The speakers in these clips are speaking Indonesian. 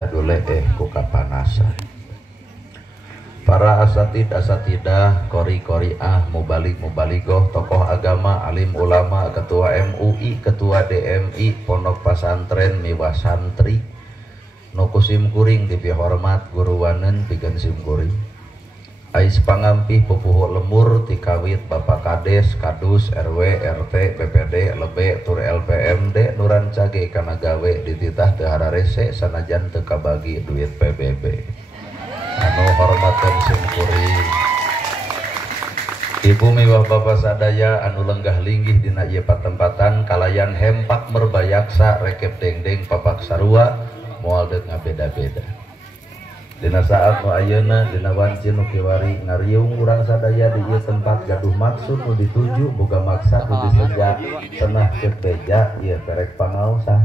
Dule ku kapanasan. Para asatidah, kori-koriah, mubalik-mubaligoh, tokoh agama, alim ulama, ketua MUI, ketua DMI, pondok pesantren, miwah santri, nukusim kuring dipihormat guru wanen pigan sim kuring. Ais pangampih pupuh lemur tikawit Bapak Kades, Kadus, RW, RT, PPD, Lebe, Tur LPMD, Nuran Cage kana gawe dititah teu hararese sanajan teu kabagi duit PBB. Anu hormaten sim kuring. Ibu miwah bapak sadaya anu lenggah linggih dina ieu patempatan kalayan hempak merbayaksa rekep dengdeng papak sarua moal deuk ngabeda-beda. Dina saat nu ayeuna dina wanci nu kiwari ngariung urang sadaya di ieu tempat gaduh maksud nu dituju boga maksud nu diseja cenah ceuk beja ieu perek pangaosan.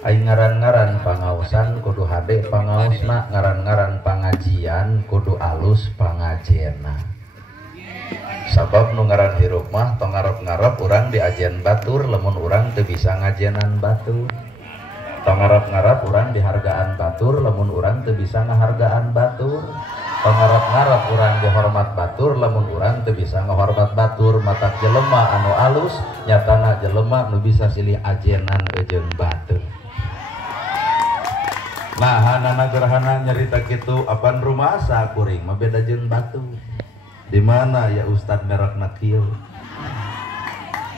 Ai ngaran-ngaran pangaosan kudu hade pangaosna, ngaran-ngaran pangajian kudu alus pangajena. Sabab nu ngaran hirup mah tong ngarep-ngarep urang diajen batur lamun urang teu bisa ngajenan batur. Tong ngarep-ngarep urang dihargaan batur lamun urang teu bisa ngahargaan batur. Tong ngarep-ngarep urang dihormat batur lamun urang teu bisa ngahormat batur. Matak jelema anu alus nyatana jelema nu bisa silih ajenan eujeun batur. Nah hanana gerhana nyarita kitu apan rumasa kuring mah beda jeung batu. Di mana ya Ustad merekna kieu?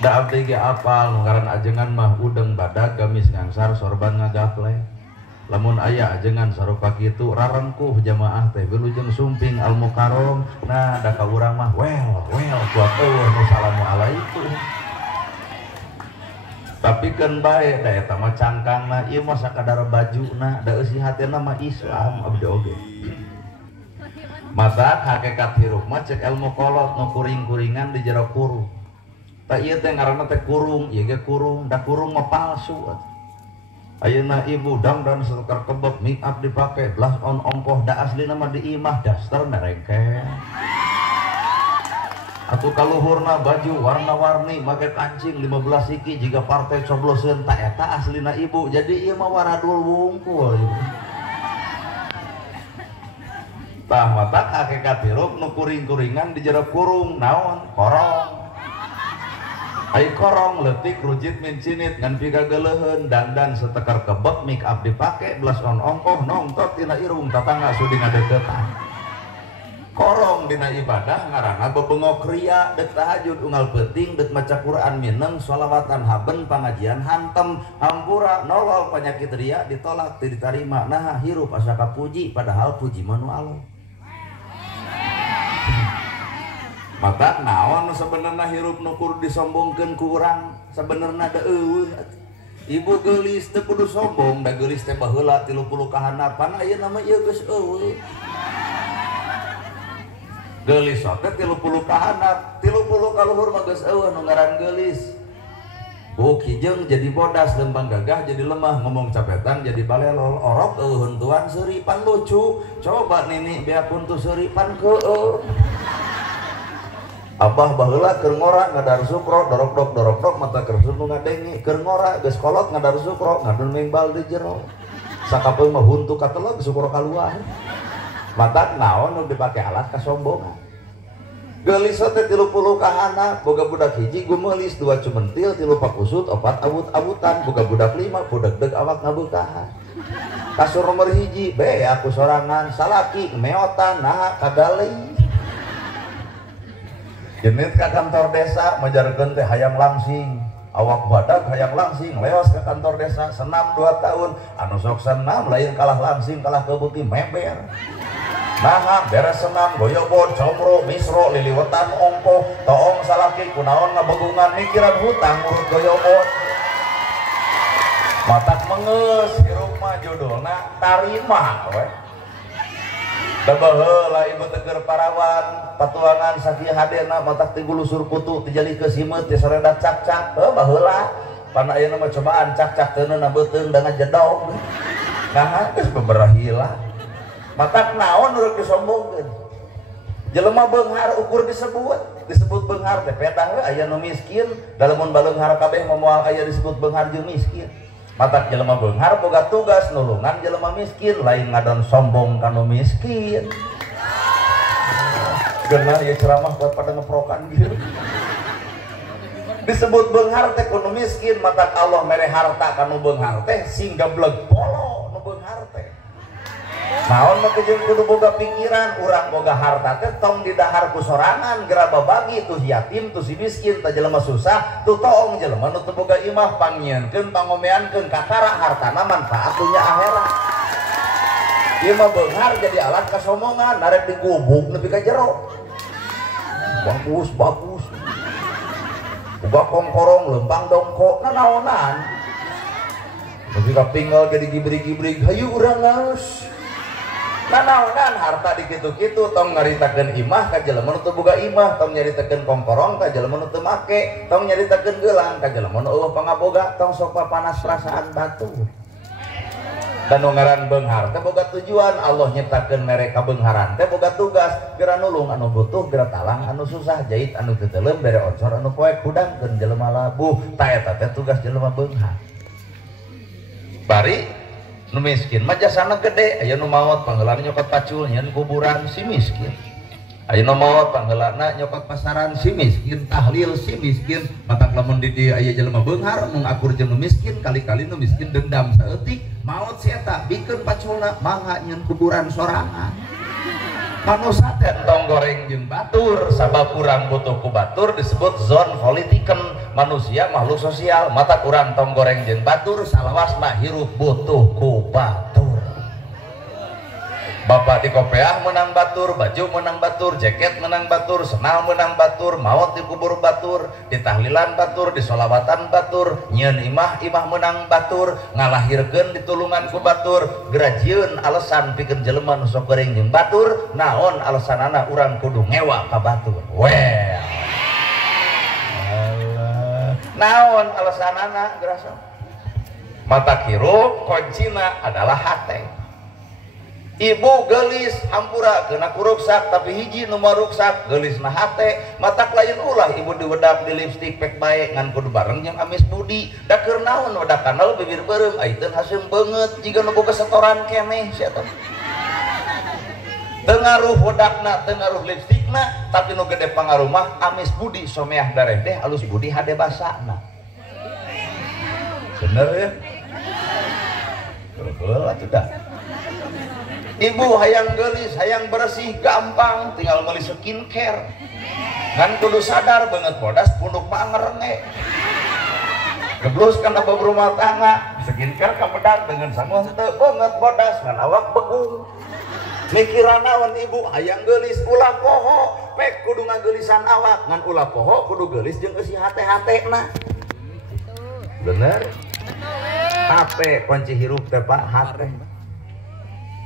Da abdi ge apal nu ngaran ajengan mah udeng badag gamis ngangsar sorban ngagaple. Lamun aya ajengan sarupa kitu rarengkuh jamaah teh wilujeng sumping al mukarrom. Nah da ka urang mah well kuat eueuh nu salamualaikum. Tapi kan bae da eta mah cangkangna ieu mah sakadar bajuna da eusi hatena mah Islam abdi oge. Masak hakikat hirup mah cek ilmu kolot nu kuring-kuringan di jero kurung. Ta ieu teh ngaranna teh kurung, ieu ge kurung, da kurung mah palsu. Ayeuna ibu dangdan setekar kebab make up dipake blas on ompoh da aslina mah di imah daster merengke. Atuh kaluhurna baju warna-warni make kancing 15 siki jiga partai cobloseun ta eta aslina ibu. Jadi ieu mah waradul wungkul. Tah matak hakikat hirup nu kuring-kuringan di jero kurung naon korong. Ai korong leutik rujit mincinit ngan pigageleuheun dandan setekar kebek make up dipake blas on ongkoh nongtot tina irung tatangga sudi ngadeuketan. Korong dina ibadah ngaranna bebengok ria dek tahajud unggal peuting dek maca Quran mineng sholawatan haben pangajian hantem hampura nolol penyakit ria ditolak teu ditarima. Nah hirup asa kapuji padahal puji manu Allah. Maka naon sebenarnya hirup nu kudu disombongkeun ku urang sebenarnya da eueuh. Ibu geulis teu kudu sombong, da geulis teh baheula 30 ka hanapan ayeuna mah ieu geus eueuh. Geulis teh 30 ka handap, 30 ka luhur mah geus eueuh nu ngaran geulis. Buk hijeng jadi bodas, lembang gagah jadi lemah, ngomong capetan jadi balelol, orok eueuh heunteuan seuripan lucu. Coba nini beapun tu seuripan keueuh. Abah baheula keur ngora ngadar sukro dorok-dok mata keur nu ngadengi keur ngora geus kolot ngadar sukro ngadun membal di jero. Sakapeung mah huntu kateleg sukro kaluar. Matak naon nu dipake alat kasombongan. Geulis teh 30 ka handap boga budak hiji gumeulis 2 cumentil 3 pakusut 4 awut-awutan boga budak 5 budak deug awak ngabutahan. Kasur nomor hiji be aku sorangan salaki meotan nah kagali. Genit ka kantor desa majarkeun teh hayang langsing. Awak badak hayang langsing leos ke kantor desa senam 2 tahun anu sok senam lain kalah langsing kalah keubeuk member. Nah beres senam goyobon comro misro liliwetan ongkoh toong salaki kunaon ngabegungan mikiran hutang urut goyobon. Matak mengeus hirup mah judulna tarima we. Da baheula ibu teger parawan patuangan sakieu hadena matak ti gulusur kutu ti jali kesimeut ti sareda cak-cak heuh baheula pan ayeuna mah cobaan cak-cak teuneuna beuteung da ngajedog. Nah geus beberahila matak naon urang disombongkeun. Jelema beunghar ukur disebut beunghar teh pedah we aya nu miskin, da lamun baleunghar kabeh moal aya disebut beunghar jeung miskin. Matak jelema beunghar boga tugas nulungan jelema miskin, lain ngadon sombong kanu miskin. Geunah ieu ceramah buat pada ngeprokan gitu. Disebut beunghar teh kudu miskin, matak Allah mere harta kanu beunghar teh singga bleg polo nu beunghar teh. Naon mah jeung kudu boga pikiran, urang boga harta teh tong didahar ku sorangan, geura babagi tuh yatim tuh si miskin, tah jelema susah, tuh toong jelema nu teu boga imah pangnyieunkeun pangomeankeun kakara hartana manfaat dunya akhirat. Ieu mah beunghar jadi alat kasomongan, narek digubuk nepi ka jero. Bagus. Boga kongkorong lempang dongkok nanaonan. Nepi ka pinggal jadi gibrig-gibrig, hayu urang ngaos. Nanaonan harta dikitu-kitu tong nyaritakeun imah ka jelema nu teu boga imah, tong nyaritakeun kongkorong ka jelema nu teu make, tong nyaritakeun geulang ka jelema nu eueuh pangaboga, tong sok panas perasaan batur. Dan nu ngaran beunghar teh boga tujuan, Allah nyiptakeun mere kabeungharan teh boga tugas, geura nulung anu butuh, geura talang anu susah, jahit anu teu teuleum, bere ocor anu poek hudangkeun jelema labuh, tah eta teh tugas jelema beunghar. Bari nu miskin mah jasana gede, aya nu maot pangheulana nyokot pacul nyeun kuburan si miskin, aya nu maot pangheulana nyokot pasaran si miskin, tahlil si miskin. Matak lamun di dieu aya jelema beunghar nu ngakur jeung nu miskin, kali-kali nu miskin dendam saeutik maot si eta bikeun paculna mangga nyeun kuburan sorangan. Manusia teh tong goreng jeung batur, sabab urang butuh ku batur disebut zon politiken. Manusia makhluk sosial, mata urang tong goreng jeung batur, salawasna hirup butuh ku batur. Bapak di kopeah menang batur, baju menang batur, jaket menang batur, senal menang batur, maot di kubur batur, di tahlilan batur, di sholawatan batur, nyeun imah menang batur, ngalahirkeun ditulungan ku batur, gerajieun alesan pikeun jelema nu sok goreng jeung batur, naon alesanana urang kudu ngewa ka batur. Well. Naon alesanana gerasa? Mata hirup kuncina adalah hate. Ibu gelis hampura kena kuruksak, tapi hiji nu maruksak gelis na hate. Matak lain ulah ibu diwedak di lipstik pek bae ngan kudu bareng jeung amis budi. Da keur naon wedakanna bibir beureum ayeuna haseum beungeut jiga nu boga setoran keneh sia teh. Teu ngaruh wedakna, teu ngaruh lipstikna, tapi nu gede pangaruh mah amis budi someah daredeh alus budi hade basana. Bener ya? Betul atuh dah. Ibu hayang gelis, hayang bersih gampang, tinggal meuli skincare. Ngan kudu sadar banget bodas punduk mah ngerenge. Geblus kana berumah tangga, skincare ka bedak dengan sangu henteu banget bodas ngan awak begung. Mikiran naon ibu hayang gelis ulah poho, pek kudu ngagelisan awak, ngan ulah poho kudu gelis jeung eusi hate-hatena. Bener? Hate kunci hirup teh Pak, hate.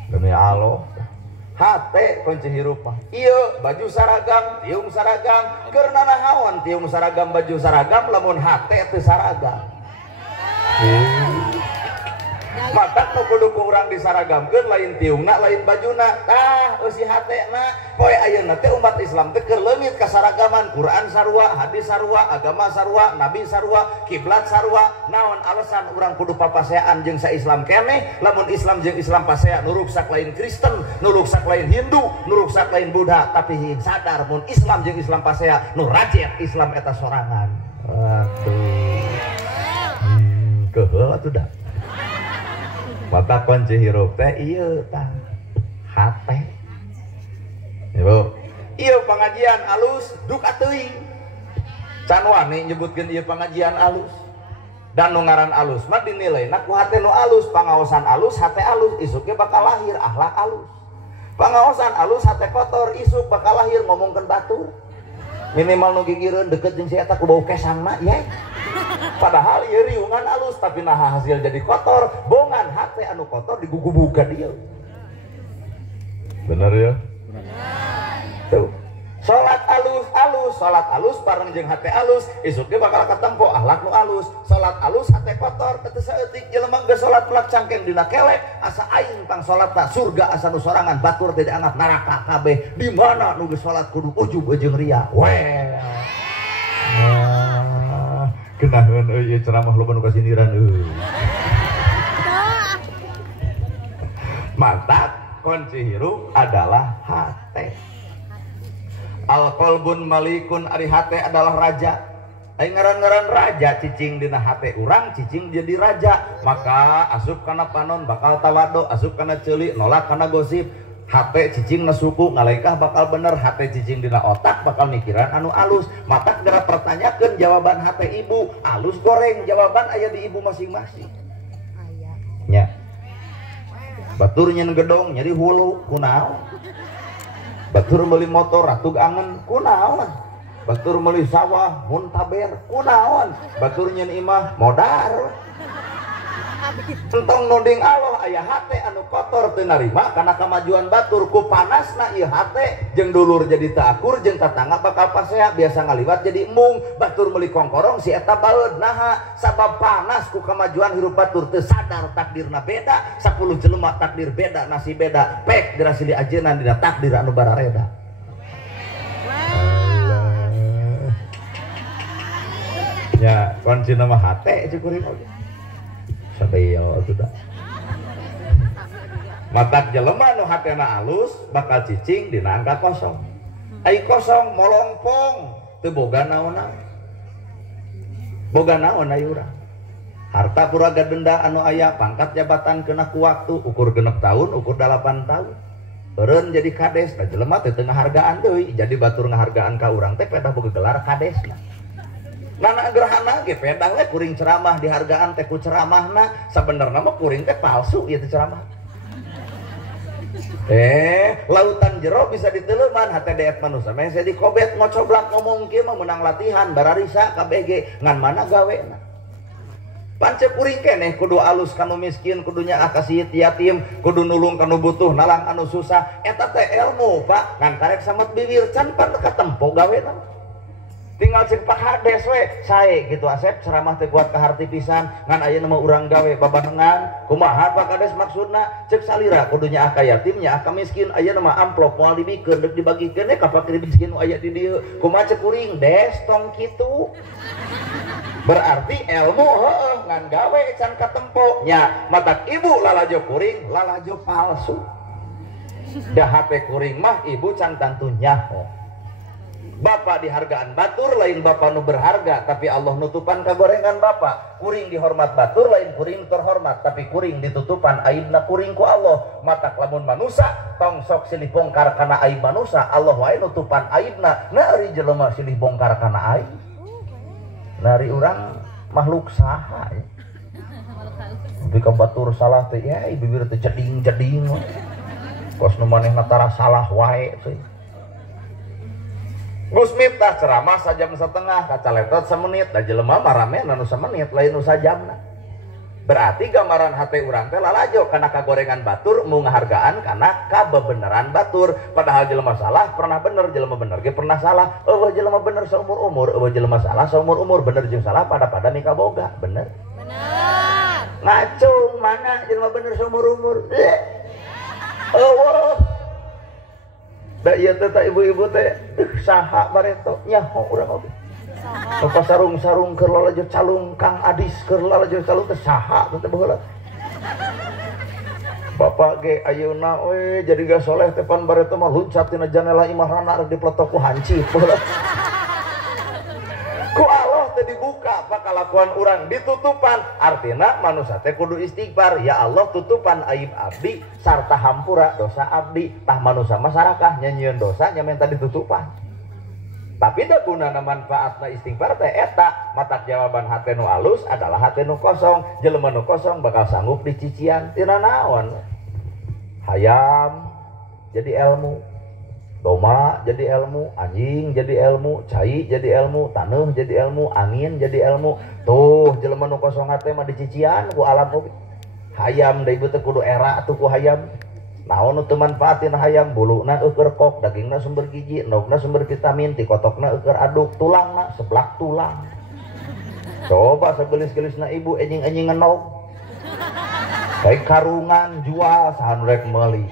Demi Allah, hate kunci hirup mah. Ieu baju saragam, tiung saragam, keur nanahawan tiung saragam baju saragam lamun hate teu saragam. Matak nu kudu ku urang disaragamkeun lain tiungna lain bajuna. Tah eusi hatena poe ayeuna teh umat Islam teh keur leungit kasaragaman, Quran sarua, hadis sarua, agama sarua, nabi sarua, kiblat sarua. Naon alasan urang kudu papaseaan jeung sa-Islam keneh? Lamun Islam jeung Islam pasea nu ruksak lain Kristen, nu ruksak lain Hindu, nu ruksak lain Buddha, tapi sadar mun Islam jeung Islam pasea nu rajet Islam eta sorangan. Aduh. Keheul atuh dah. Mata kunci hirup teh ieu tah hate. Ibu, ieu pengajian alus duka teuing. Can wani nyebutkeun ieu pengajian alus. Dan nu ngaran alus mah dinileuna ku hate nu alus, pangaosan alus, hate alus, isuk ge bakal lahir akhlak alus. Pangaosan alus, hate kotor, isuk bakal lahir ngomongkeun batur. Minimal nu gigireun deukeut jeung si eta ku bau kesangna ya. Padahal ieu riungan alus tapi naha hasil jadi kotor, bongan hate anu kotor digugubug ka dieu. Bener ya? Bener. Tuh. Salat alus, salat alus bareng jeung hate alus, isuk ge bakal katempo akhlak nu alus. Salat alus hate kotor, teu saeutik jelema geus salat pelak cangkeng dina kelek, asa aing tang salatna surga asa nu sorangan, batur teh dianggap neraka kabeh. Di mana nu geus salat kudu ujub jeung ria. Well. Kenaheun euy ceramah loba nu kasindiran euy. Mata kunci hirup adalah hate. Al-qalbun malikun, ari hate adalah raja. Ai ngaran-ngaran raja cicing dina hate urang, cicing jadi raja. Maka asup kana panon bakal tawado, asup kana ceuli nolak kana gosip. Hate cicing na suku ngalaikah bakal bener, hate cicing dina otak bakal mikiran anu alus. Mata gara pertanyakeun jawaban hate ibu, alus goreng jawaban aya di ibu masing-masing. Nya. Batur nyen gedong nyeri hulu kunaon. Batur meuli motor ratug angen kunaon. Batur meuli sawah muntaber kunaon. Batur nyen imah modar. Entong nuding Allah aya hate anu kotor teu narima kana kamajuan batur ku panasna ieu hate jeung dulur jadi teu akur jeung tatangga bakal pasea biasa ngaliwat jadi embung. Batur meuli kongkorong si eta baeud naha sabab panas ku kamajuan hirup batur teu sadar takdirna beda 10 jelema takdir beda nasib beda pek dirasili ajeunna dina takdir anu barareda. Ya kunci nama hate cukurin oge sabeo atuh da. Matak jelema nu hatena alus bakal cicing dina angka kosong. Ai kosong molongpong teu boga naonna. Boga naon ai urang. Harta puraga denda anu aya pangkat jabatan kena ku waktu ukur genep tahun ukur 8 tahun. Eureun jadi kades da jelema teh teu ngahargaan deui jadi batur ngahargaan ka urang teh pedah boga gelar kadesna. Nana gerhana ge pedang we kuring ceramah dihargaan teh ku ceramahna sabenerna mah kuring teh palsu ieu teh ceramah. Lautan jero bisa diteleuman hate deet manusia meh saya dikobet ngocoblak ngomong kieu mah meunang latihan bararisa KBG ngan mana gawena. Pancet kuring keneh kudu alus kanu miskin kudunya akasih yatim kudu nulung kanu butuh nalang anu susah eta teh ilmu Pak ngan karek samet bibir can pan katempo gawena. Tinggal cek Pak Hades we sae gitu Asep ceramah teh kuat kaharti pisan ngan ayeuna mah urang gawe babarengan kumaha Pak Hades maksudna cek salira kudunya aka yatimnya aka miskin ayeuna mah amplop moal dibikeun deuk dibagikeun ka fakir miskin nu aya di dieu kumaha cek kuring des tong kitu berarti ilmu heueuh ngan gawe can katempo nya matak ibu lalajo kuring lalajo palsu da hate kuring mah ibu can tantu nyaho. Bapak dihargaan batur lain bapak nu berharga tapi Allah nutupan kagorengan bapak. Kuring dihormat batur lain kuring terhormat tapi kuring ditutupan aibna kuring ku Allah. Matak lamun manusia tong sok silih bongkar kana aib manusia Allah wae nutupan aibna. Nari jelema silih bongkar kana aib. Nari urang makhluk saha ya. Tapi ka batur salah teh ya bibir teh jeding-jeding. Kos nu manehna tara salah wae teh. Gus Miftah ceramah sajam setengah kaca letot semenit da jelema marame anu semenit lain nu sajamna. Berarti gambaran hate urang teh lalajo kana kagorengan batur mu ngahargaan kana kabebeneran batur padahal jelema salah pernah bener jelema bener ge pernah salah eueuh jelema bener saumur umur eueuh jelema salah saumur umur bener jeung salah pada mika boga bener ngacung mana jelema bener saumur umur eueuh da ieu teh ibu-ibu teh saha bareto nyaho urang oge. Apa sarung-sarung keur lalajo calung Kang Adis keur lalajo calung teh saha teh baheula. Bapak ge ayeuna we jadi ga soleh teh pan bareto mah luncat tina janela imahna rek dipletok ku hancit baheula. Ku Allah teh dibuka pakalakuan urang ditutupan artina manusia teh kudu istighfar ya Allah tutupan aib abdi sarta hampura dosa abdi tah manusia masyarakat nyanyieun dosa nya minta ditutupan tapi da gunana manfaatna istighfar teh eta matak jawaban hate nu alus adalah hate nu kosong jelema nu kosong bakal sanggup dicician tina naon hayam jadi ilmu doma jadi ilmu, anjing jadi ilmu, cai jadi ilmu, taneuh jadi ilmu, angin jadi ilmu. Tuh jelema nu kosong hate mah dicician ku alam oge. Hayam deui teh kudu era atuh ku hayam. Naon nu teu manfaatin hayam buluna eueur kok, dagingna sumber gizi, nogna sumber vitamin, ti kotokna eueur aduk, tulangna seblak tulang. Coba segelis-gelisna ibu enjing-enjing ngenog. Baik karungan jual sahan rek meuli.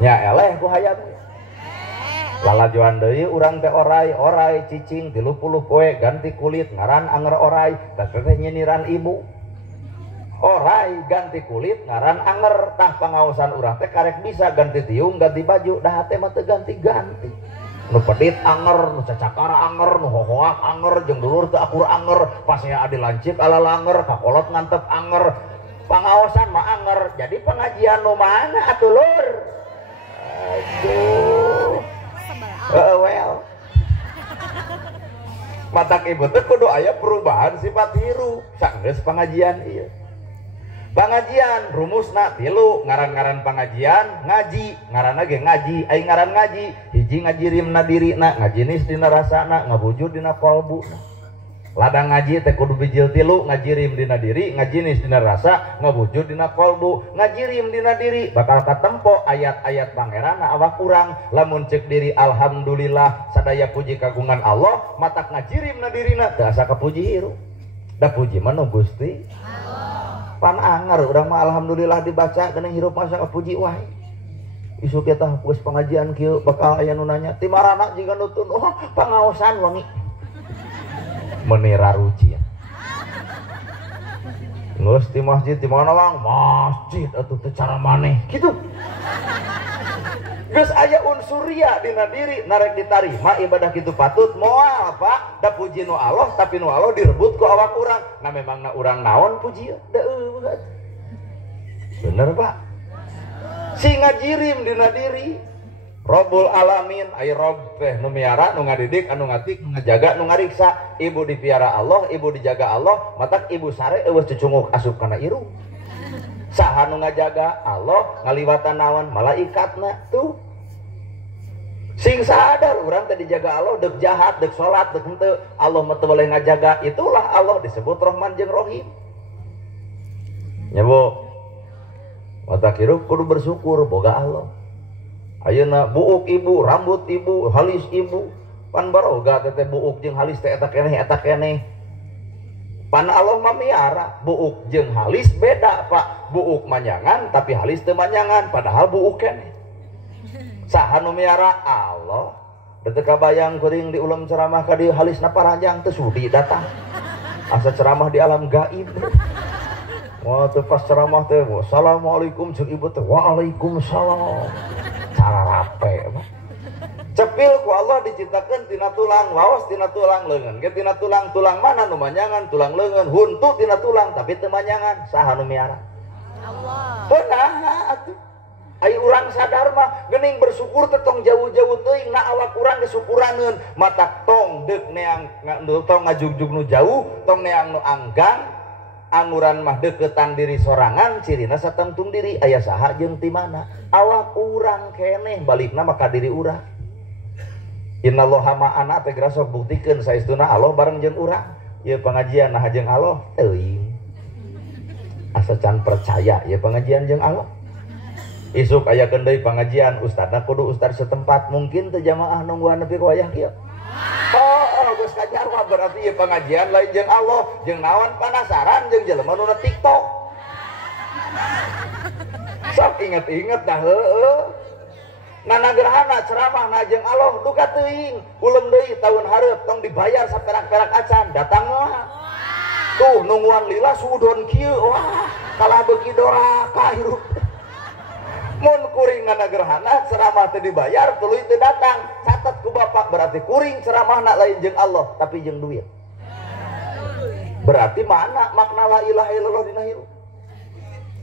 Nya eleh ku hayam lalajoan deui urang teh orai cicing 30 poe ganti kulit ngaran anger orai teh nyeniran ibu Orai ganti kulit ngaran anger, tah pangaosan urang teh karek bisa ganti tiung ganti baju, dah teh mah teu ganti-ganti. Nu pedit anger, nu cacakara anger, nu hohoak anger, jeung dulur teu akur anger, pas aya adi lancik ala langer, kakolot ngantep anger. Pangaosan mah anger, jadi pengajian nu mana atuh lur? Aduh. Well. Matak ibu teh kudu aya perubahan sifat hirup, sanggeus pengajian ieu. Pengajian rumusna tilu, ngaran-ngaran pengajian ngaji, ngaranna ge ngaji, ai ngaran ngaji, hiji ngajirimna dirina, ngajinis dina rasana, ngabujur dina qalbuna. Ladang ngaji teh kudu bijil tilu, ngajirim dina diri, ngajinis dina rasa, ngabujur dina qalbu, ngajirim dina diri, bakal katempo ayat-ayat pangeranna awak urang, lamun cek diri alhamdulillah sadaya puji kagungan Allah, matak ngajirimna dirina teu asa kapuji hirup. Da puji mah nu Gusti pan anger urang mah alhamdulillah dibaca geuning hirup masa puji wae. Isu kita geus pengajian kieu bakal aya nu nanya ti marana jiga nutun oh pangaosan wangi. Menira ruci. Geus ti masjid di mana Bang? Masjid atuh teu cara maneh kitu. Geus aya unsuria dina diri narek ditarima ibadah kitu patut moal Pak. Da puji nu Allah tapi nu Allah direbut ku awak urang. Nah memangna urang naon puji da eueuh. Bener Pak. Si ngajirim dina diri. Rabbul alamin ai Rabb teh nu miara nu ngadidik anu ngatik nu ngajaga nu ngariksa. Ibu dipiara Allah, ibu dijaga Allah, matak ibu sare eueuh cucunguk asup kana irung. Saha nu ngajaga Allah, ngaliwatan naon malaikatna tuh. Sing sadar urang teh dijaga Allah, deuk jahat, deuk salat, deuk henteu, Allah mah teu boleh ngajaga. Itulah Allah disebut Rahman jeung Rahim. Nya Bu. Matak hirup kudu bersyukur boga Allah. Ayeuna buuk ibu, rambut ibu, halis ibu, pan baroga teh buuk jeung halis teh eta keneh. Pan Allah mah miara, buuk jeung halis beda Pak. Buuk manyangan tapi halis teu manyangan, padahal buuk keneh. Saha nu miara Allah. Teu kabayang kuring di ulam ceramah ka dieu halisna paranjang teu sudi datang. Asa ceramah di alam gaib. Wah teu pas ceramah teh assalamualaikum jeung ibu teh waalaikumsalam. Cara rape Pak. Cepil ku Allah diciptakeun tina tulang, lawas tina tulang leungeun. Ge tina tulang mana nu manyangan, tulang leungeun, huntu tina tulang tapi teu manyangan. Saha nu miara? Allah. Beunah atuh. Ai urang sadar mah geuning bersyukur teh tong jauh-jauh teuing na awak urang gesyukuraneun. Matak tong deuk neang tong ngajugjug nu jauh, tong neang nu anggang. Anuran mah deketan diri sorangan, cirina satengtung diri aya saha jeung ti mana. Awak urang keneh balikna mah ka diri urang. Innallaha ma'ana teh geura sok buktikeun saestuna Allah bareng jeung urang. Ieu pengajian nah jeung Allah teuing. Asa can percaya ieu pengajian jeung Allah. Isuk aya deui pengajian ustadna kudu ustad setempat, mungkin teu jamaah nungguan nepi ka wayah kieu. Oh, geus kajarwa berarti ieu pengajian lain jeung Allah, jeung naon penasaran jeung jelema nu TikTok. Sok inget-inget dah heueuh. Nana gerhana ceramah na jeung Allah duka teuing. Uleum deui tahun hareup tong dibayar saperak-perak acan, datang mah. Tuh nungguan lila sudon kieu, wah, kalah beuki doraka hirup. Mun kuring nana gerhana ceramah teu dibayar tuluy teu datang. Catat ku bapak berarti kuring ceramahna lain jeung Allah tapi jeung duit. Berarti mana makna la ilaha illallah dina hirup?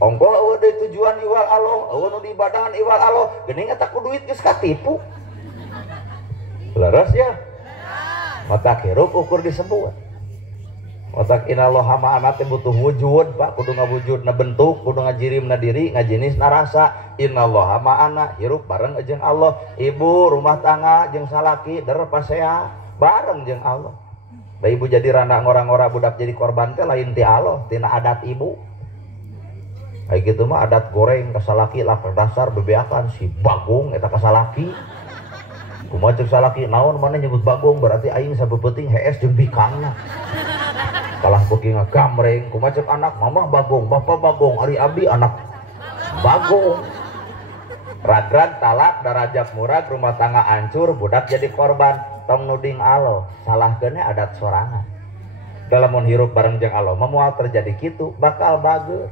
Ongko eueuh deui tujuan iwal Allah, eueuh nu diibadahan iwal Allah, geuning eta ku duit geus katipu. Leres ya? Matak hirup ukur disebut. Matak innallaha ma'ana teh butuh wujud Pak, kudu ngawujudna bentuk, kudu ngajirimna diri, ngajinisna rasa. Innallaha ma'ana hirup bareng jeung Allah. Ibu rumah tangga jeung salaki der pasea bareng jeung Allah. Da ibu jadi randa ngora-ngora budak jadi korban teh lain ti Allah, tina adat ibu. Kayak gitu mah adat goreng kasalaki lah dasar bebeakan si Bagong eta kasalaki. Kumaha ceuk salaki naon mana nyebut Bagong berarti aing sabeupeting hees jeung bikangna. Kalah beuki ngagamreng kumaha ceuk anak mamah Bagong, bapak Bagong, ari abdi anak Bagong. Ragrag talak darajat murag rumah tangga hancur budak jadi korban tong nuding Allah salahkeunnya adat sorangan. dalam hirup bareng jeung Allah moal terjadi kitu bakal bagus.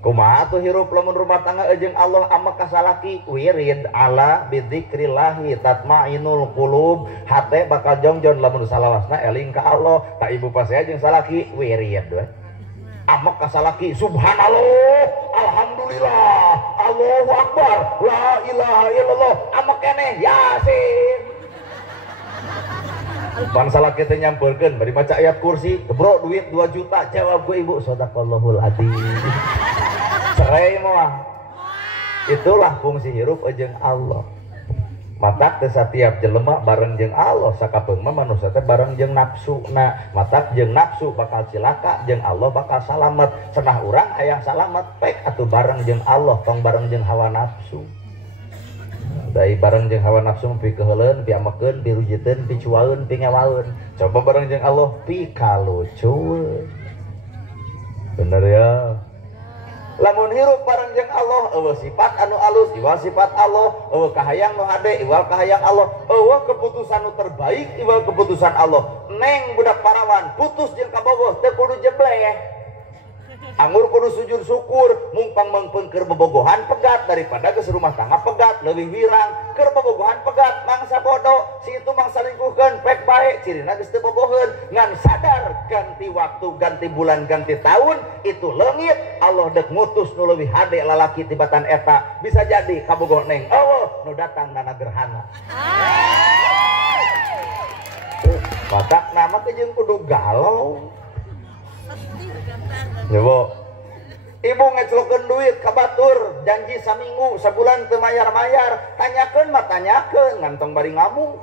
Kumaha tuh hirup lamun rumah tangga jeung Allah ama kasalaki wirid ala bidzikrillahi tatmainul qulub, hate bakal jongjon lamun salawasna eling ka Allah. Ka ibu pasea jeung salaki wirid we ama kasalaki subhanallah alhamdulillah Allahu akbar la ilaha illallah ama keneh yasin. Pan salaki teh nyampeurkeun bari maca ayat kursi bro duit 2 juta jawab ku ibu sadaqallahul adzim. Cerai moal. Itulah fungsi hirup jeung Allah. Matak teh setiap jelema bareng jeung Allah, sakapeung mah manusia teh bareng jeung nafsu. Nah, matak jeung nafsu bakal cilaka, jeung Allah bakal salamet. Cenah urang hayang salamet pek atuh bareng jeung Allah, tong bareng jeung hawa nafsu. Dari bareng jeung hawa nafsu pi keheuleuan, pi amekeun, pi rujiteun, pi cuaeun, pi ngewaeun. Coba bareng jeung Allah pi kalucueun. Bener ya. Lamun hirup bareng jeung Allah eueuh sifat anu alus iwal sifat Allah, eueuh kahayang nu hade iwal kahayang Allah, eueuh keputusan nu terbaik iwal keputusan Allah. Neng budak parawan putus jeung kabogoh teu kudu jebleh. Anggur kudu sujud syukur, mumpang mengpeung keur bobogohan pegat daripada geus rumah tangga pegat leuwih wirang. Keur bobogohan pegat mangsa bodoh, si itu mangsa lingkuhkeun pek bae, cirina geus teu bobogoheun. Ngan sadar ganti waktu, ganti bulan, ganti tahun itu leungit Allah deuk ngutus nu leuwih hade lalaki tibatan eta. Bisa jadi kabogoh neng Allah nu datang dana gerhana. Batak nama teh jeung kudu galau. Nyobo ibu ngeclokeun duit ka batur janji saminggu sabulan teu mayar-mayar, tanyakeun mah tanyakeun ngantong bari ngamung.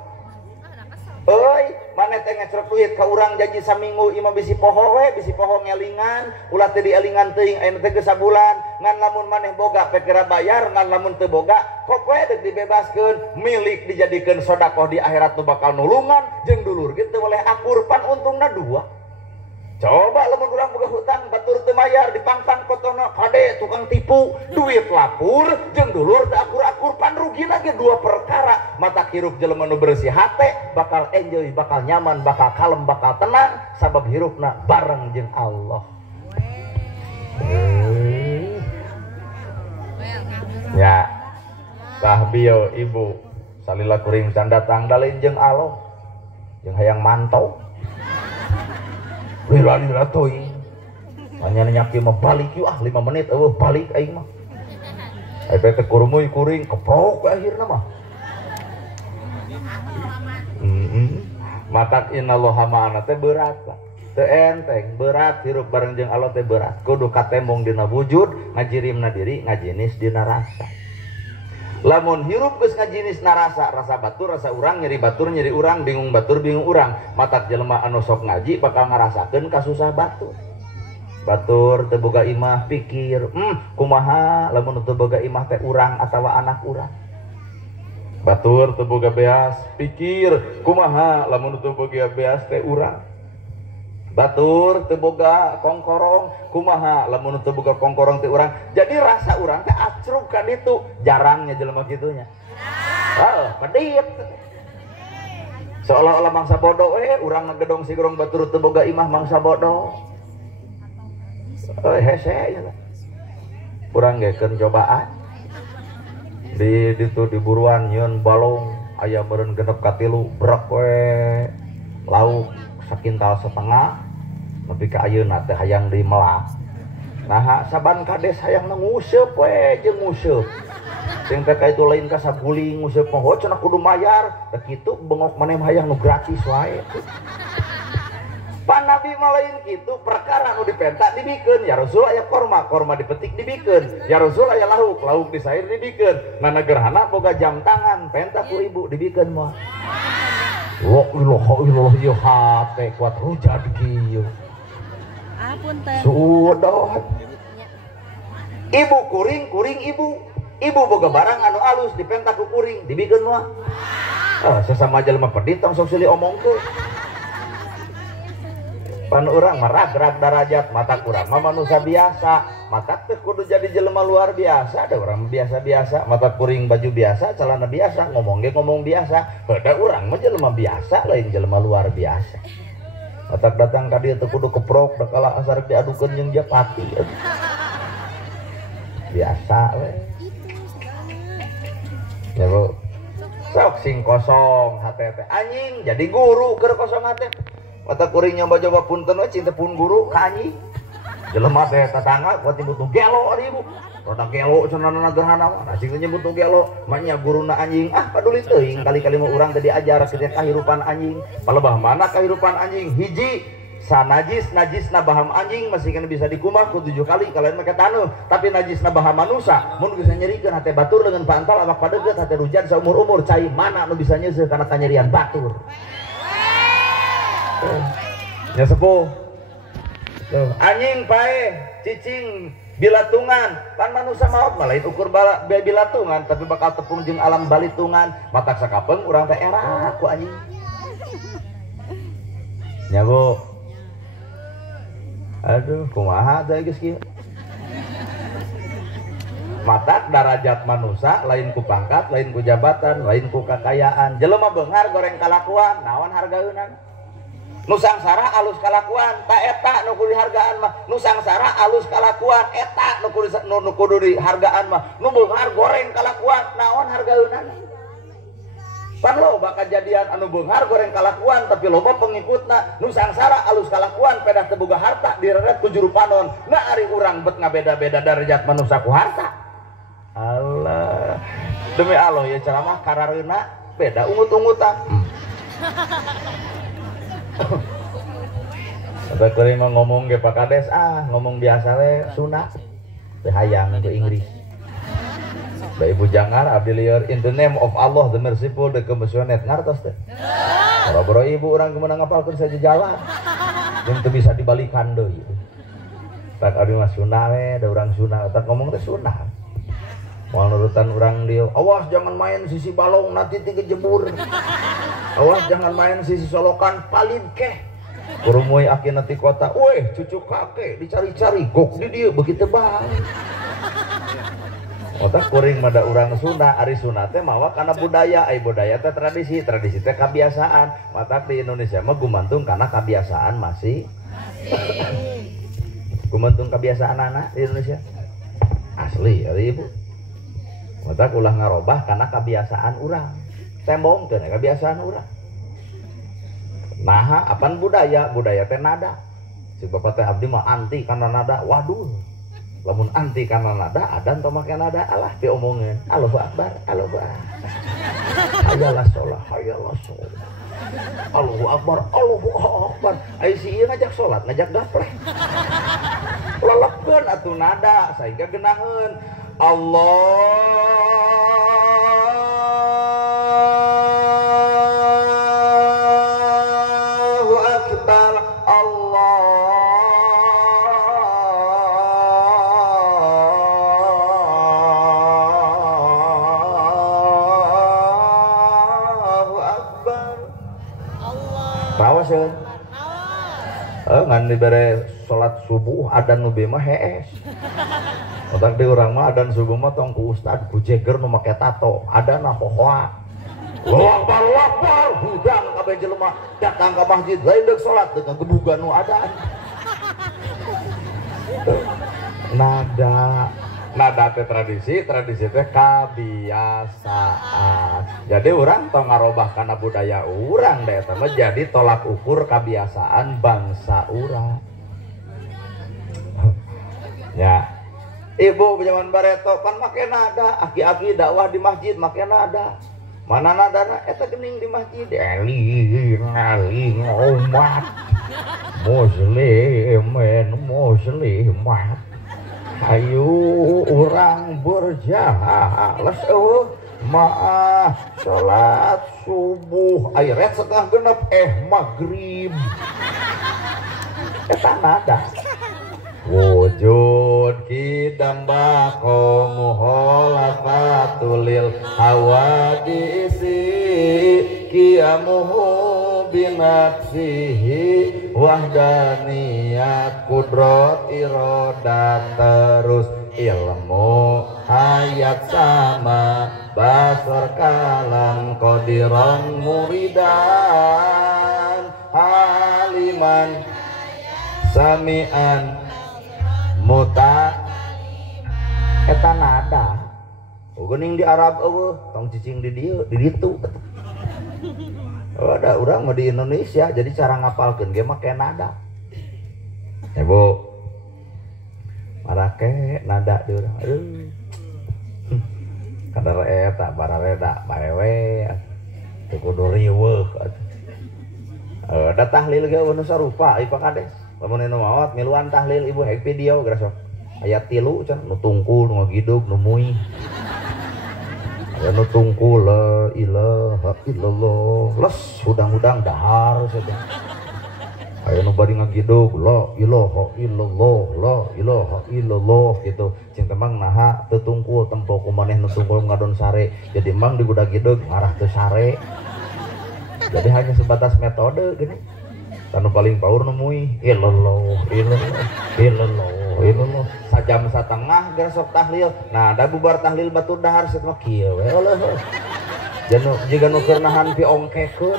Euy maneh teh ngeclok duit ka urang janji saminggu imah bisi poho we, bisi poho ngelingan ulah teu dielingan teuing ayeuna teh geus sabulan. Ngan lamun maneh boga pekera bayar, ngan lamun teu boga kok we deuk dibebaskeun, milik dijadikeun sedekah di akhirat nu bakal nulungan jeung dulur ge teu boleh akur pan untungna 2. Coba lamun urang boga hutang batur teu mayar dipangpang fotona kade tukang tipu, duit lapur jeung dulur teu akur-akur pan rugina ge 2 perkara. Mata hirup jelema nu bersih hate bakal enjoy, bakal nyaman, bakal kalem, bakal tenang sabab hirupna bareng jeung Allah. Ya. Tah bieu ibu salila kuring can datang dalin jeung Allah. Jeung hayang mantau. Lila toy hanya nyaki mah balik yuk 5 menit eueuh balik aing mah aya teh kurumuy kuring keprok akhirna mah matak innallaha ma'ana teh berat teu enteng berat hirup bareng jeung Allah teh berat kudu katembong dina wujud ngajirimna diri ngajinis dina rasa. Lamun hirup geus ngajinis narasa, rasa batur rasa urang, nyeri batur nyeri urang, bingung batur bingung urang. Matak jelema anu sok ngaji bakal ngarasakeun kasusah batur. Batur teu boga imah pikir, kumaha lamun teu boga imah teh urang atawa anak urang. Batur teu boga beas pikir, kumaha lamun teu boga beas teh urang. Batur teu boga kongkorong, kumaha lamun teu boga kongkorong teh urang. Jadi rasa urang teh acrug ka ditu, jarangnya jelema kitunya. Pedit. Seolah-olah mangsa bodoh urang ngegedong sigurung batur teu boga imah mangsa bodoh. Hese ya. Urang gekeun cobaan. Di ditu di buruan nyieun balong aya meureun genep ka 3 brek we. Lauk sakintal setengah. Tapi ka ayeuna teh hayang dimelah. Nah, saban kades hayang nguseup we jeung nguseup. Sing teh kaitu lain ka saguling nguseup mah cenah kudu mayar. Da kitu bengok maneh hayang nu gratis wae. Pan Nabi mah lain kitu, perkara nu dipenta dibikeun. Ya Rasul aya korma, korma dipetik dibikeun. Ya Rasul aya lauk, lauk disair dibikeun. Nah gerhana boga jam tangan, penta ku ibu dibikeun mah. Wa ilaha illallah ieu hate kuat rujad kieu. Sudah ibu kuring ibu boga barang anu alus dipenta ku kuring dibikeun mah sesama jelema pedit tong sok silih omongkeun pan urang mah rag darajat mata urang mah manusia biasa mata teh kudu jadi jelema luar biasa ada urang biasa-biasa mata kuring baju biasa celana biasa ngomong ge ngomong biasa beda urang mah jelema biasa lain jelema luar biasa. Matak datang ka dieu teu kudu keprok da kala asar diadukeun jeung japati. Biasa we. Ya bro. Sok sing kosong hate teh anjing jadi guru keur kosong hate. Matak kuring nyoba coba punten we cinta pun guru ka anjing. Jelema teh tetangga kuat nyebut gelo ari ibu. Roda gelo cenana gerhana mah. Cing nyebut gelo, manya guruna anjing. Ah paduli teuing kali-kali mah urang teh diajar ketika kahirupan anjing. Palebah mana kahirupan anjing? Hiji najisna baham anjing masih kan bisa dikumah ku 7 kali kalian make taneuh. Tapi najisna baham manusia mun bisa nyerikeun hate batur dengan pantal awak padeugeut hate rujan saumur-umur cai mana nu bisa nyeuseuh kana kanyerian batur. Nya sepuh. Anjing pae cicing bilatungan kan manusia maot malain ukur bilatungan tapi bakal tepung jeung alam balitungan matak sakapeung urang teh era ku anjing nya bu aduh kumaha teh geus kieu matak darajat manusia lain ku pangkat lain ku jabatan lain ku kakayaan jelema beunghar goreng kalakuan naon hargaeunana nu sangsara alus kalakuan tak eta nu kudu dihargaan mah nu sangsara alus kalakuan eta nu kudu dihargaan mah nu beunghar goreng kalakuan naon hargaeunana pan loba kajadian anu beunghar goreng kalakuan tapi loba pengikutna nu sangsara alus kalakuan pedah teu boga harta direret ku juru panon na ari urang bet ngabeda-beda darajat manusia ku harta Allah demi Allah ya ceramah karareuna beda ungut-ungutan Ada kuring mah ngomong ge Pak Kades ngomong biasa we Sunda teu hayang ke Inggris. Da Ibu Jangar abdi lieur in the name of Allah the merciful the compassionate ngartos teh. Boro-boro ibu urang kumaha ngapalkeun saja jalan. Jeung teu bisa dibalikan deui. Tak abdi mah Sunda we da urang Sunda tak ngomong teh Sunda. Moal nurutan urang dieu, awas jangan main sisi balong nanti kejebur. Awas jangan main sisi solokan palin keh. Kurumuy aki nanti kota, weh cucu kakek dicari-cari gok di dia begitu baik. Otak kuring mada urang Sunda, ari Sunda teh mawa karena budaya, budaya teh tradisi teh kebiasaan. Matak di Indonesia mah gumantung karena kebiasaan masih. Gumantung kebiasaan anak di Indonesia. Asli, ari ibu. Matak ulah ngarobah karena kebiasaan urang. Tembong teh kebiasaan urang. Nah, apaan budaya teh nada. Si bapak teh abdi mah anti karena nada. Waduh. Lamun anti karena nada, adan teu make nada. Alah diomongin. Allahu Akbar, Allahu Akbar. Hayalah sholat, hayalah sholat. Allahu Akbar, Allahu Akbar. Ai si ieu ngajak sholat, ngajak gapleh. Lelepkeun atuh nada, sehingga geunaheun. Allahu Akbar, Allahu Akbar. Rawaseun. Ngan dibere salat subuh adan nu mah hees. Otak di urang mah adan subuh mah tong ku ustad ku jeger nu make tato adan hohoa. Allahu Akbar hudang kabeh jelema datang ka masjid lain deuk salat dengan gebugan nu adan. Nada teh tradisi teh kebiasaan. Jadi urang tong ngarobah kana budaya urang da eta mah jadi tolak ukur kebiasaan bangsa urang. Ya. Ibu zaman bareto pan make nada, aki-aki dakwah di masjid make nada. Mana nadana eta geuning di masjid. Eling umat muslimat. Ayo urang berjalan maaf salat subuh ayat setengah genep maghrib. Eta nada. Wujud kidam bako muholafatulil hawadisi kiamuhu binafsihi wahdaniyat kudrot irodat terus ilmu hayat sama basar kalam qadiran muridan haliman samian muta eta nada geuning di Arab eueuh tong cicing di dieu di ditu ada urang mah di Indonesia jadi cara ngapalkeun ge make nada Bu marake nada di urang aduh kadar eta barareda baewe teu kudu riweuh ada tahlil ge nu sarupa ieu Pak Kades lamun nu maot miluan tahlil ibu hack video geura sok aya 3 can nu tungkul nu ngagidug nu muih aya nu tungkul la ilaha illallah les hudang-hudang dahar saja aya nu bari ngagidug la ilaha illallah la ilaha illallah gitu cing temang naha teu tungkul tempo ku maneh nu tungkul ngadon sare jadi emang digudag gidug ngarah teu sare jadi hanya sebatas metode gini anu paling paur nemui illallah illallah illallah illallah sajam satengah geus sok tahlil nah da bubar tahlil batur dahar set mah kieu we Allah janu jiga nu keur nahan pi ongkekeun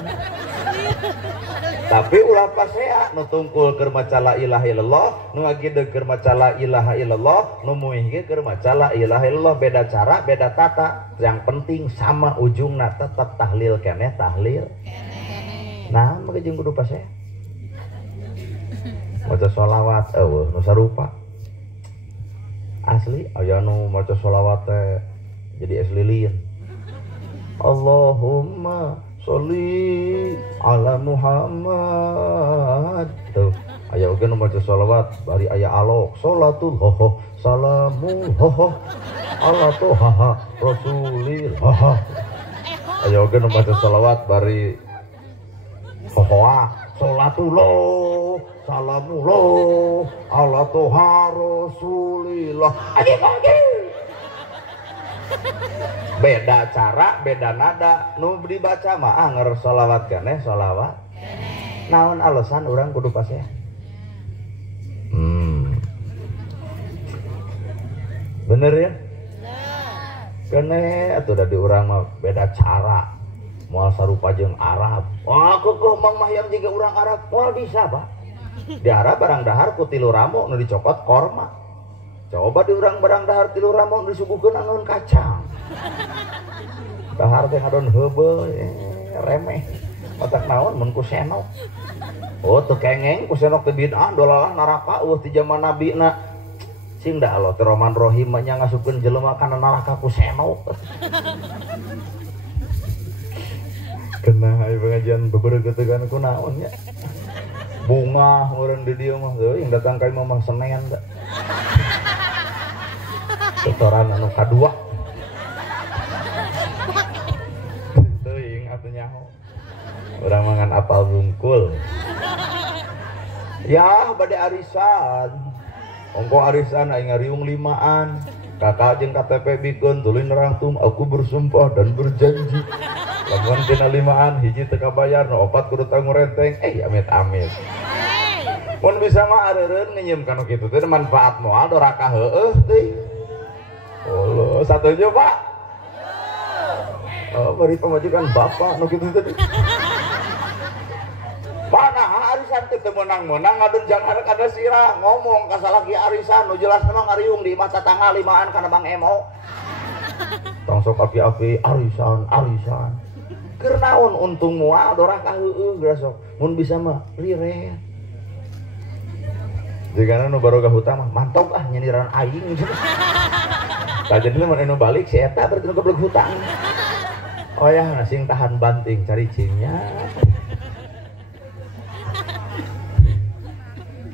tapi ulah pasea nu tungkul keur maca la ilaha illallah nu ngagideg keur maca la ilaha illallah nu muih ge keur maca la ilaha illallah beda cara beda tata yang penting sama ujungna tetap tahlil keneh tahlil nah maka jeung kudu pasea maca sholawat eueuh nu sarupa asli aya nu maca sholawat teh jadi es lilin Allahumma sholli ala Muhammad tuh aya oge nu maca sholawat bari aya alok sholatul hoho salamul hoho ala toha rasulil hoho aya oge nu maca sholawat bari hohoa sholatullah salamullah ala toha rasulillah beda cara beda nada nu dibaca mah anger sholawat keneh sholawat naon alasan orang kudu pasea bener ya keneh atuh da di urang mah beda cara moal sarupa jeung Arab wah keukuh mang mahyam jiga urang Arab moal bisa Pak di Arab barang dahar ku 3 ramo nu dicokot korma coba di urang barang dahar 3 ramo nu disuguhkeun anu kacang dahar teh ngadon heubeul remeh otak naon mun ku senok oh teu kengeng ku senok teh bid'ah dolalah neraka eueuh ti zaman nabina sing da Allah teh Rahman Rahim nya ngasupkeun jelema kana neraka ku senok kena aya pengajian bebereugeut tegan ku naon nya bunga urang di dieu mah yang datang ka imah mah Senin da setoran anu kadua teuing atuh nyaho urang mangan apal bungkul ya bade arisan ongko arisan aing ngariung 5an kakak jeung KTP bikeun tuluy nerangtum aku bersumpah dan berjanji lamun tina 5an hiji teu kabayar nu 4 kudu tanggung renteng amit-amit mun bisa mah areureun ngeunyem kana kitu teh manfaat moal doraka heueuh teh Allah satuju Pak bari pamajikan bapak nu kitu teh mana arisan teh teu menang-menang ngadon jangan kada sirah ngomong ka salaki arisan nu jelas memang ngariung di masa tanggal 5an kana Bang Emo tong sok api-api arisan keur naon untung moal doraka heueuh geura sok mun bisa mah liret jigana nu barogah hutang mah mantap nyeniran aing tah jadi mun anu balik si eta berarti nu goblok hutang oh ya sing tahan banting cari cingnya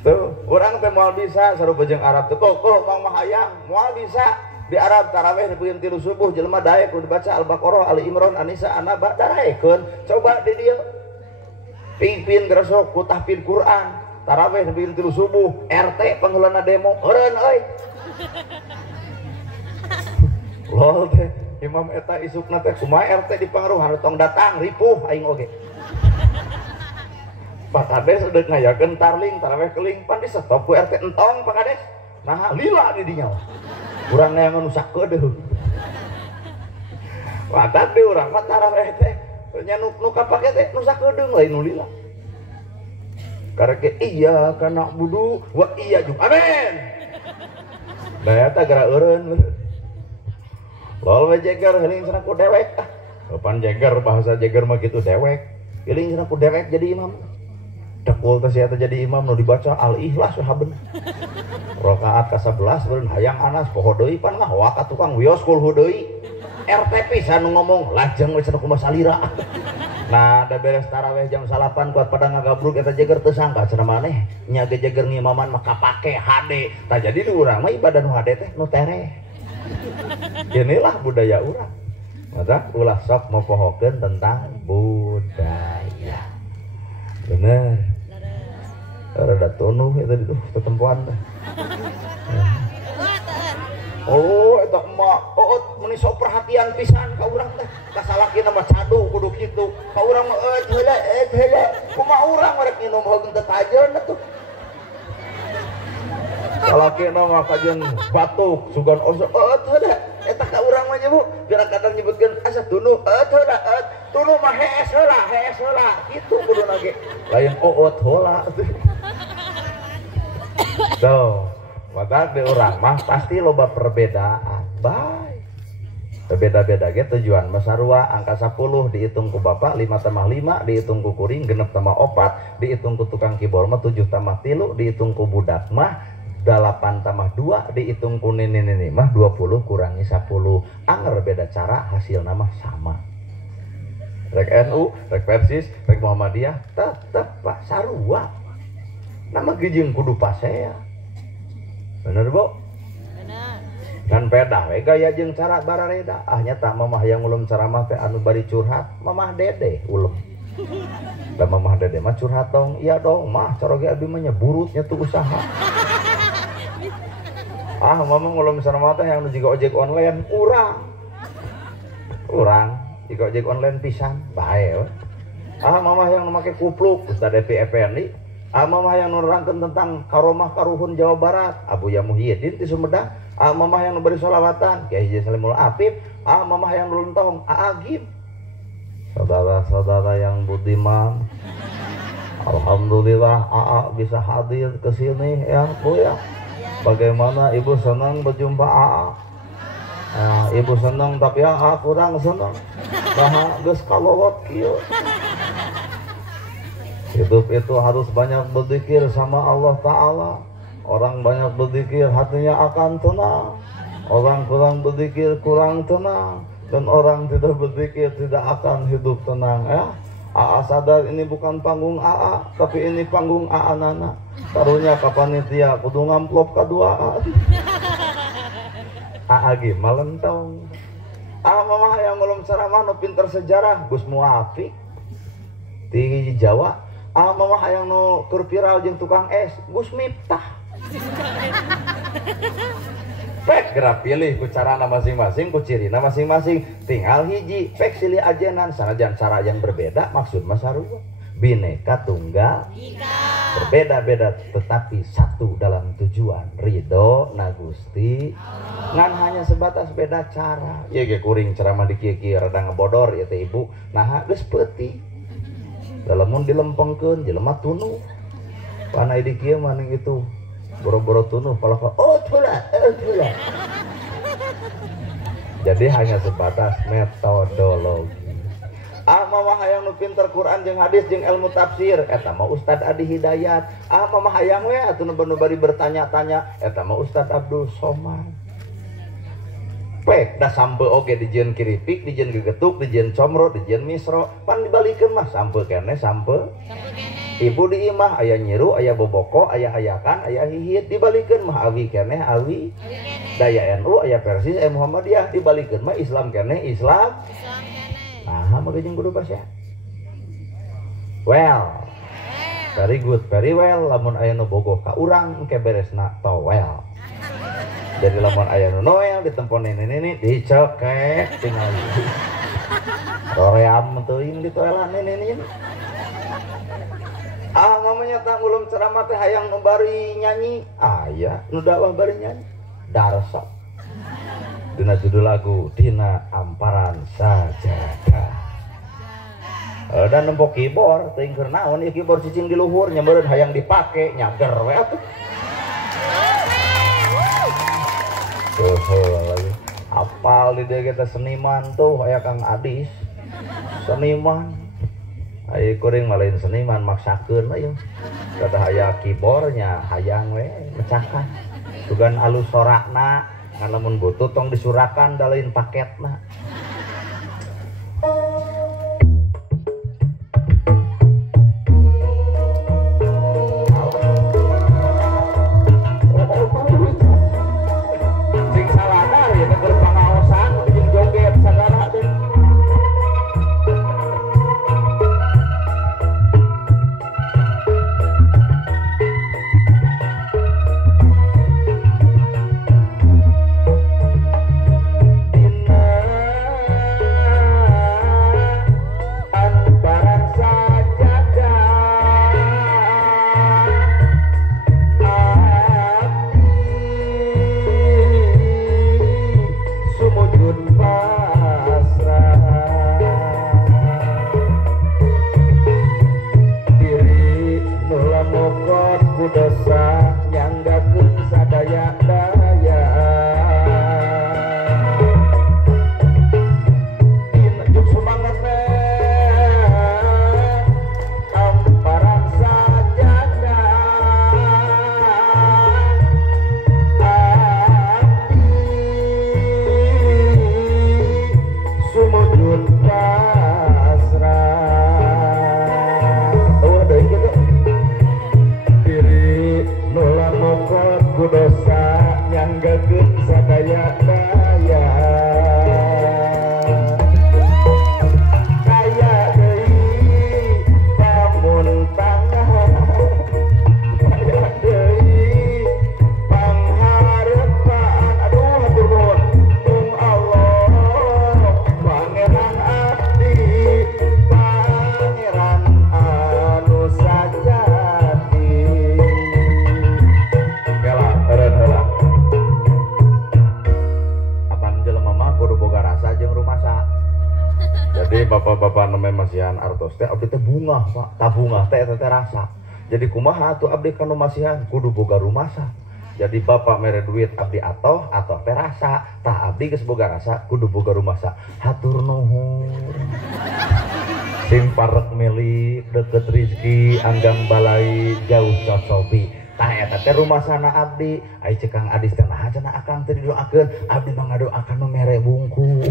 tuh urang teh moal bisa sarupa jeung Arab teh kokoh Mang Mahayang moal bisa di Arab tarawih dipeuyeun 3 subuh jelema daek kudu dibaca Al-Baqarah Ali Imran An-Nisa An-Naba daraekeun coba di dieu pingpin gresok ku tahfidz Quran tarawih dipeuyeun 3 subuh RT panggulana demo eureun euy lol teh imam eta isukna teh kumaha RT dipangaruhan tong datang ripuh aing oge Pak Kades udah ngayakeun tarling tarawih keling pan di stop ku RT entong Pak Kades nah lila di dinya urang neangan usakeun deui wadah di urang mah tarawih teh nya nu kapake teh nu sakedeung lain nu lila karek iya kana budu wa iya juga amin daya eta gara eureun lol we jeger heuling cenah ku dewek pan jeger bahasa jeger mah kitu dewek heuling cenah ku dewek jadi imam dekul teh sia teh jadi imam nu dibaca al-ikhlas haben rakaat ka-11 beureun hayang anas poho deui pan mah wa ka tukang wios kulhu deui RT pisan nu ngomong lajeng we cenah kumaha salira nah da beres tarawih jam 8 kuat pada ngagabruk eta jeger teu sangka cenah maneh nya ge jeger ngimaman mah kapake HD tah jadi di urang mah ibadah nu HD teh nu tereh inilah budaya urang maka ulah sok mopohokeun tentang budaya bener rada tunuh eta tetempuan teh oh eta emak meni sok perhatian pisan ka urang teh kasalakina mah cadu kudu kitu ka urang mah heula kumaha urang rek minum heung teh tajeun atuh salakina mah kajeun batuk sugan osok heula eta ka urang mah Bu biar kadang nyebutkeun asa tunuh heula tunuh mah hees heula kitu kuduna ge lain oot heula tuh maka di urang mah pasti loba perbedaan baik berbeda-beda ge tujuan masarua angka 10 dihitung ku bapak 5 tambah 5 dihitung ku kuring 6 tambah 4 dihitung ku tukang kibol mah 7 tambah 3 dihitung ku budak mah 8 tambah 2 dihitung ku nini mah 20 kurangi 10 anger beda cara hasil nama sama rek NU rek Persis rek Muhammadiyah tetep Pak sarua nama gijing kudu pasea bener Bu kan peda we gaya jeung cara barareda ahnya tak mamah yang ulum ceramah teh anu bari curhat mamah dede ulum da mamah dede mah curhat dong iya dong mah cara ge abi mah burutnya tuh usaha mamah ngulum ceramah teh yang jiga ojek online urang jiga ojek online pisan bae mamah yang make kupluk Ustaz Devi Effendi mamah yang nerangkeun tentang karomah karuhun Jawa Barat Abu Ya Muhyiddin ti Sumedang mamah yang beri sholawatan Kiai Haji Salimul Apip mamah yang luntong Agim saudara-saudara yang budiman alhamdulillah bisa hadir ke sini ya Bu ya bagaimana Ibu senang berjumpa Ibu senang tapi kurang senang nah geus kalowot kieu hidup itu harus banyak berzikir sama Allah Ta'ala orang banyak berzikir hatinya akan tenang orang kurang berzikir kurang tenang dan orang tidak berzikir tidak akan hidup tenang ya sadar ini bukan panggung tapi ini panggung nana taruhnya ke panitia kudu ngamplop kaduaan gimana lentong mamah yang belum ceramah nu pinter sejarah Gus Muafiq di Jawa mamah yang nu keur viral jeung tukang es Gus Miftah pek gerak pilih ku carana masing-masing ku cirina masing-masing tinggal hiji pek silih ajenan sanajan cara yang berbeda maksud masarua bineka tunggal ika berbeda-beda tetapi satu dalam tujuan ridho na Gusti ngan hanya sebatas beda cara ya ge kuring ceramah di kieu-kieu rada ngebodor ya teh Ibu nah geus peuting dalamun dilempengkeun jelema tunuh panai di kieu maning itu boro-boro tunuh palaka tulah jadi hanya sebatas metodologi mamah hayang nu pinter Quran jeung hadis jeung ilmu tafsir eta mah Ustad Adi Hidayat mamah hayang we atuh nu bari bertanya-tanya eta mah Ustad Abdul Somad pek da sampe oge dijieun kiripik dijieun gegetuk dijieun comro dijieun misro pan dibalikeun mah sampe kene sampe Ibu di imah aya nyiru aya boboko aya hayakan aya hihit dibalikeun mah awi kene awi daya NU aya Persis Muhammadiyah dibalikeun mah Islam kene Islam nah mah jeung kudu pasya well very good very well lamun aya nu bogoh ka urang engke beresna towel jadi lamun aya nu noel ditempon ini dicekek tinggal roream teuing di toelan ini mamanya tang ulum ceramah teh hayang nu bari nyanyi aya nu dakwah bari nyanyi darsa dina judul lagu dina amparan sajadah Dan nempok keyboard teuing keur naon ieu keyboard cicing di luhur nya meureun hayang dipake nyager we atuh. Lagi apal di dia kita seniman tuh aya Kang Adis seniman aya kuring malain seniman maksakeun aya kata aya keyboardnya hayang we mecahkan tugan alus sorakna ngan lamun butuh tong disurakan da lain paketna. Bapak-bapak namanya masihan artos teh abdi teh bunga Pak, tabungah teh eta teh rasa. Jadi kumaha atuh abdi kana masihan kudu boga rumasa. Jadi bapak mere duit abdi atoh teh rasa, tah abdi geus boga rasa kudu boga rumasa. Hatur nuhun. Sing parek milik deket rizki anggang balai jauh cocobi. Tah eta teh rumasana abdi. Ai cek Kang Adis teh nah cenah akang teh didoakeun, abdi mah ngadoakeun nu mere bungku.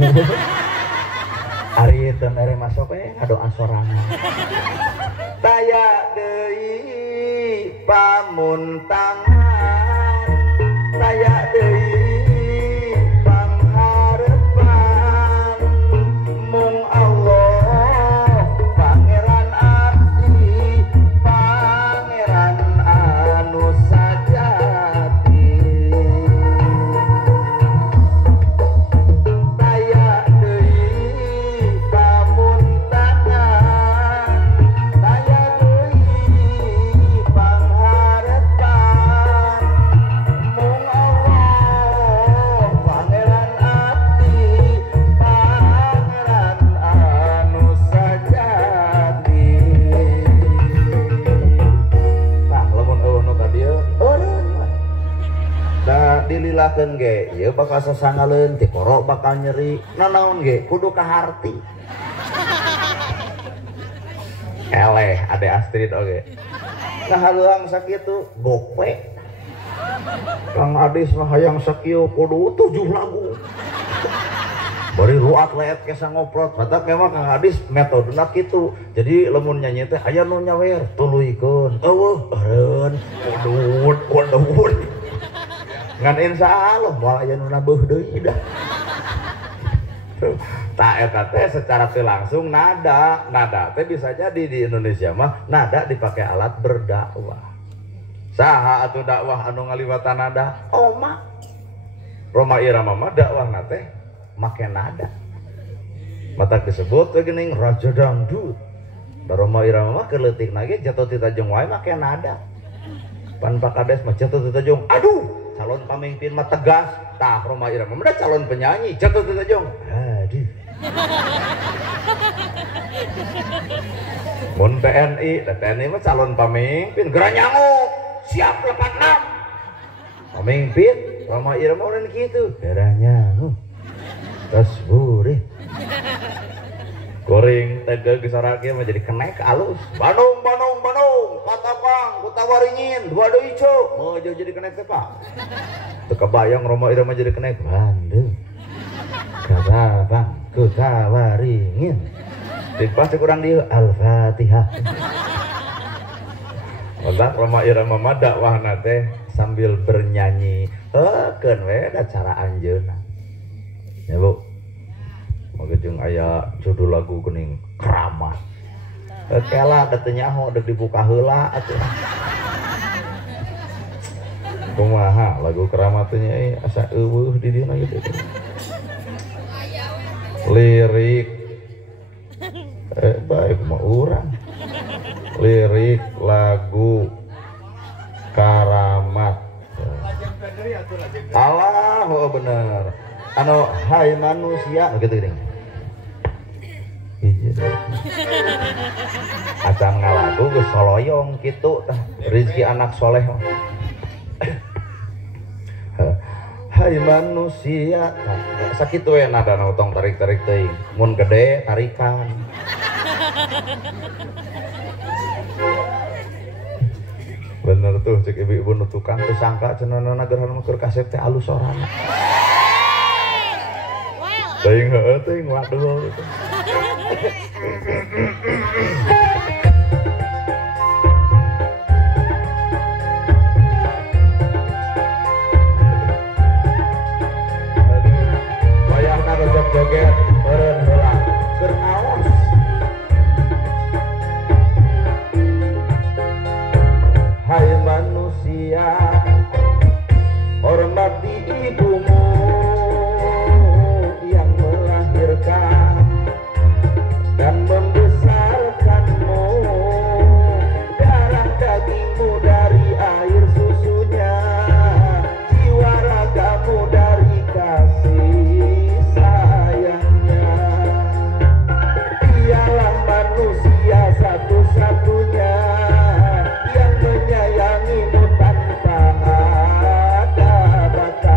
Ari teu mere masuk ngadoa sorangan. Taya deui pamuntangan, taya deui pangharepan, mung Allah pangeran abdi, pangeran anu sajati. Dililakeun ge ieu bakal sasangaleun ti koro bakal nyeri nanaon ge kudu kaharti. Eleh ade Astrid oge ngahaluang sakitu gope Kang Adis mah hayang sakieu kudu 7 lagu bari ruat leet kesa ngoprot matak memang Kang Adis metodena kitu. Jadi lamun nyanyi teh aya nu nyawer tuluykeun eueuh eureun udud ngan insya Allah moal aya nu nabeuh deui dah. Tah eta teh secara teu langsung nada teh bisa jadi di Indonesia mah nada dipake alat berdakwah. Saha atuh dakwah anu ngaliwatan nada? Oma Roma Irama mah dakwahna teh make nada. Matak disebut geuning raja dangdut. Da Roma Irama mah keur leutikna ge jatuh ti Tanjung wae make nada. Pan Pak Kades mah jatuh ti Tanjung, aduh calon pemimpin mah tegas. Tah Roma Irama mah calon penyanyi jatuh ti Tanjung, aduh. mun TNI mah calon pamimpin geranyangu siap 46 pamimpin Roma Irama lain gitu geranyangu terus burit goreng tega gesarake mah jadi kenek alus Bandung Katapang Kutawaringin dua deui cuk mau jadi kenek teh Pak teu kebayang Roma Irama jadi kenek Bandung Katapang Kutawaringin dipasti kurang dia Al-Fatihah Maka Roma Irama mah dakwahna teh sambil bernyanyi keun we da cara anjeunna ya Bu mage jeung aya judul lagu geuning keramat kela da teu nyaho deuk dibuka heula atuh kumaha lagu keramat teh nya asa eueuh di dieu gitu lirik baik mah urang lirik lagu karamat Allah oh bener anu hai manusia gitu gini acan ngalagu geus soloyong kitu tah rezeki anak soleh hai manusia sakitu we nada tong tarik-tarik teuing mun gede tarikan bener tuh cek ibu-ibu nu tukang teu sangka cenah gerhana keur kasep teh alus sorana teuing heueuh teuing waduh joget